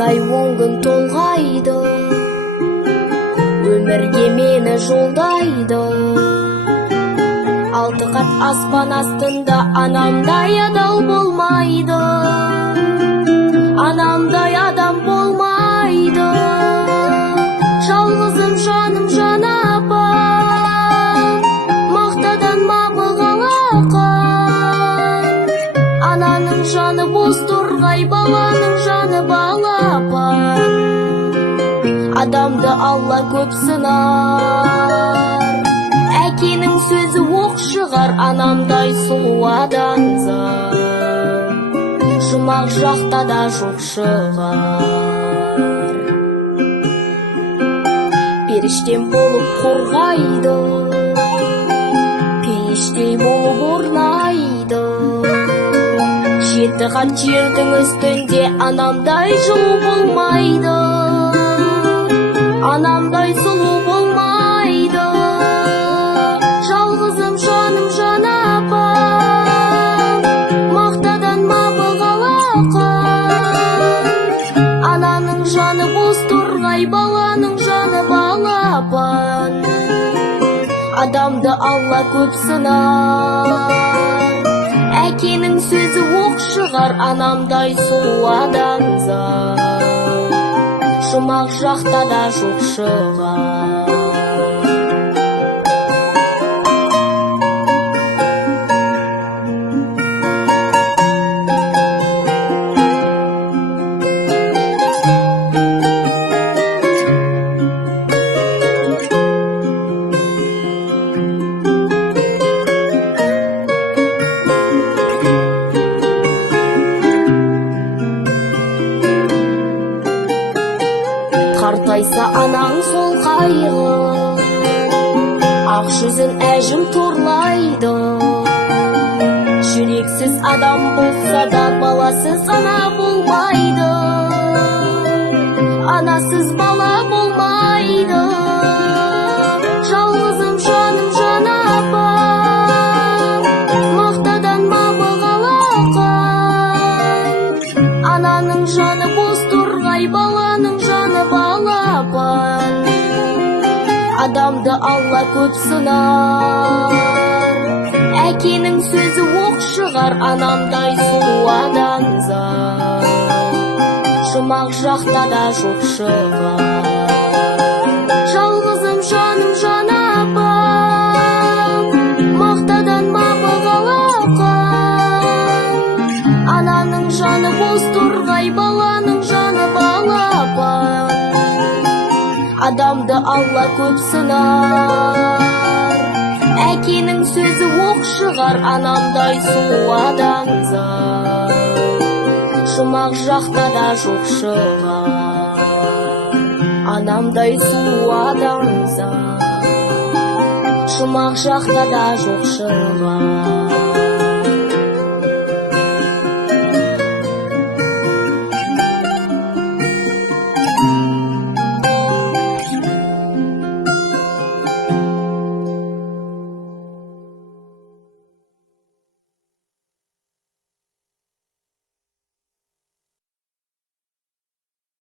ай 10 күн толғайды, өмірге мені жолдайды. 6 қат аспан астында анамдай адал болмайды, анамдай адам болмайды. Жалғызым жаным жан апам, мақтадан мабығалақан. Ананың жаны боз торғай, баланың жаны балапан. Адамды Алла көп сынар, әкенің сөзі оқ шығар. Анамдай сұлу адамзат жұмақ жақта да жоқ шығар. Періштем болып қорғайды, пейіштей болып орнайды. 7 қат жердің үстінде анамдай жылу болмайды, анамдай сұлу болмайды. Жалғызым жаным жан апам, мақтадан мабығалақан. Ананың жаны боз торғай, баланың жаны балапан. Адамды Алла көп сынар, әкенің сөзі оқ шығар. Анамдай сұлу адамзат жұмақ жақта да жоқ шығар. Қартайса анаң сол қайғы, ақ жүзін әжім торлайды. Жүрексіз адам болса да баласыз ана болмайды, анасыз бала болмайды. Жалғызым жаным жан апам, мақтадан мабығалақан. Ананың жаны боз торғай, баланың жаны балапан. Адамды Алла көп сынар, әкенің сөзі оқ шығар. Анамдай сұлу адамзат жұмақ жақта да жоқ шығар. Жалғызым жаным жан апам, мақтадан мабығалақан. Ананың жаны боз торғай, баланың жаны балапан. Адамды Алла көп сынар, әкенің сөзі оқ шығар. Анамдай сұлу адамзат жұмақ жақта да жоқ шығар. Анамдай сұлу адамзат жұмақ жақта да жоқ шығар.